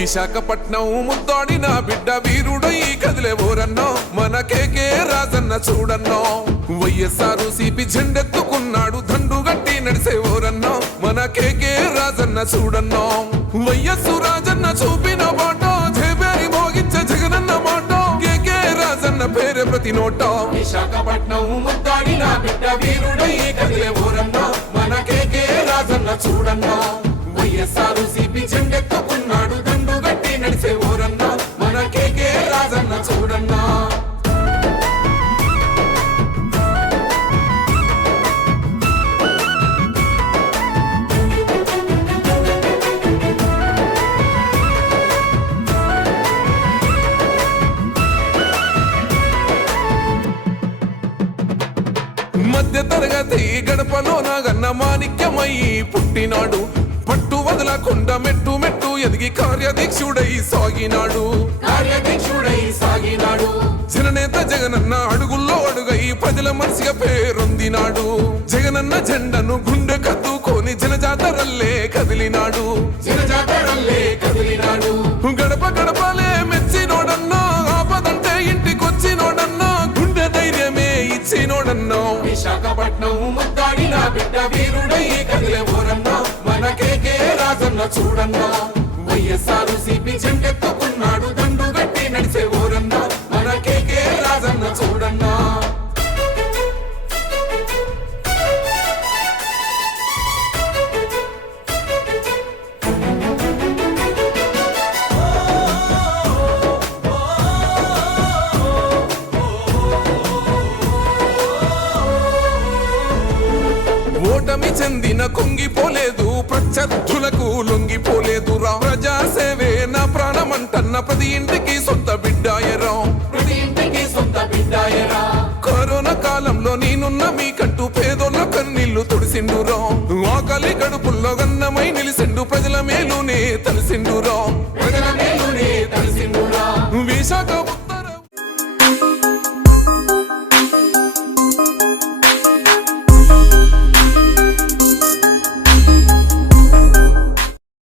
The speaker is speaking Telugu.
విశాఖపట్నం ముద్దాడిన బిడ్డ వీరుడై కదిలే ఊరన్నో మన కేకే రాజన్న చూడన్నో. వైఎస్ఆర్ సిపి జెండెత్తుకున్నాడు దండు గట్టి నడిసే ఊరన్నో మన కేకే రాజన్న చూడన్నో. వైఎస్సు రాజన్న చూపిన మాట జేబేరి భోగించే జగనన్న మాట. కేకే రాజన్న పేరే ప్రతి నోట. విశాఖపట్నం ముద్దాడిన బిడ్డ వీరుడై కదిలే ఊరన్నో మధ్య తరగతి గడపలోన గన్న మాణిక్యమై పుట్టినాడు. పట్టు వదలకుండా మెట్టు మెట్టు ఎదిగి కార్యదీక్షుడై సాగినాడు. కార్యదీక్షుడై సాగినాడు. జననేత జగనన్న అడుగుల్లో అడుగై ప్రజల మనసుగా పేరొందినాడు. జగనన్న జెండను గుండె కత్తుకొని జనజాతరల్లే కదిలినాడు. జనజాతరల్లే కదిలినాడు. గడప గడపలే రాజన్న చూడన్నా. వైఎస్ఆర్ సిపి చెండెత్తుకున్నాడు దండు గట్టి నడిచే ఊరన్నా మన కేకే రాజన్న చూడన్నా. ఓటమి చెందిన కుంగిపోలేదు. శత్రులకు లొంగిపోలేదురా ప్రజా సేవే నా ప్రాణమంటన్న ప్రతి ఇంటికి సొంత బిడ్డాయరా ప్రతి ఇంటికి సొంత బిడ్డాయరా కరోనా కాలంలో నేనున్న మీ కంటూ పేదోళ్ళ కన్నీళ్ళు తుడిసిండు ఆకలి గడుపుల్లో గన్నమై నిలిసిండు ప్రజల మేలునే తలసిండు ప్రజల మేలునే తలిసిండురా విశాఖ